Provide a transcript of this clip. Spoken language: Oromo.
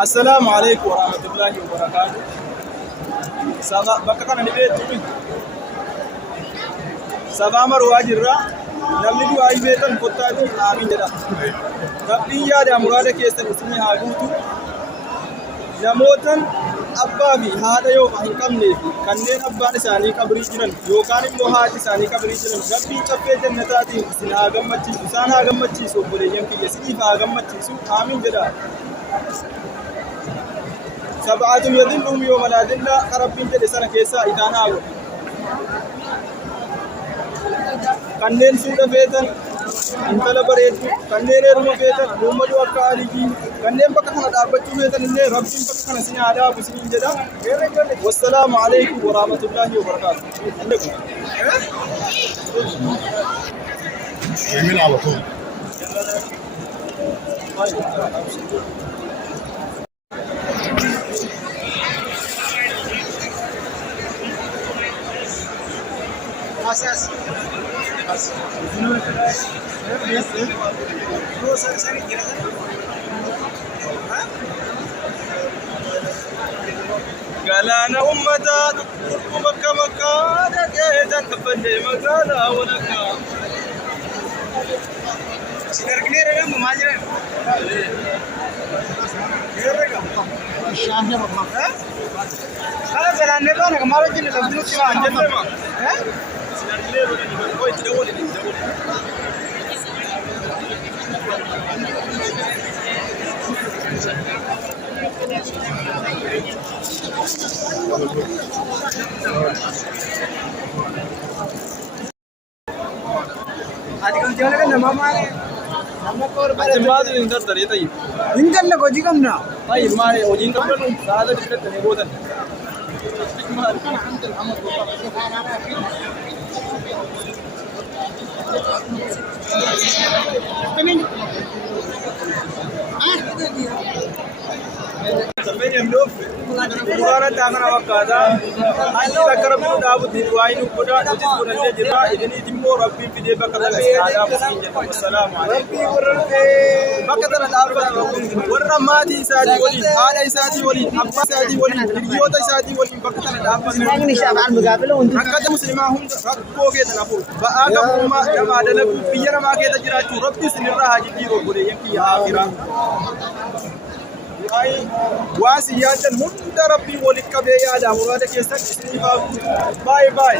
السلام عليكم ورحمة الله وبركاته. Bakka kana ni beektu sabaa marwaa jirra namni du'aa beekan kottaati aamin jedha. Rabbiin yaada muraada keessan isin haa guutu. Namootan abbaa fi haadha yoo hin qabnee fi kanneen abbaan isaanii qabrii jiran yookaan immoo haati isaanii qabrii jiran Rabbiin caffee jannataatiin isin haa gammachiisu, isaan haa gammachiisu, obboleeyyan kiyya isiniif haa gammachiisu aamin jedha. سبعة يذلهم يوم لا ذل رب جل سنة كيسا إتانا أقول كنين سودة فيتن انت لبريد كنين رم فيتن روم جو أكاري كنين بكرنا دابت فيتن إنه رب بكرنا سنة عذاب سنين جدا. والسلام عليكم ورحمة الله وبركاته. يمين على طول. Asas. Galana ummata bakka bakka dhageetan dhabbadee magaalaa walakka. Sigarglee reegamu maal jedhan? Shaahii bakka. Kana galaanee baana maal hojjenne lafti nutti waan jennema. आजकल क्या लगा नमक मारे नमक और अच्छा बात इंदर तरी ताई इंदर ना कोई कम ना ताई मारे वो जिन कम ना सादा डिस्प्ले तने बोतल मार का अंदर हम को Sampai yang belum, ukuran tangan awak kata, hanya lekar pun dah buat diwain ukuran, jadi ukuran dia jera, ini timur Rabbi video bakal ada muslim jadi. Wassalamualaikum. Bakal ada apa? Warna mati sahaja wali, ada sahaja wali, apa sahaja wali, video tu sahaja wali, bakal ada apa? Ini siapa bergaul untuk? Angkat muslimah hum, rakko kita nak pun. Agak rumah jamaah ada nak biar mak kita jera tu, Rabbi sendiri haji di boleh yang kia akhirat. واسيادا هند ربي ولك بيادا مرادك يستكشف. باي باي.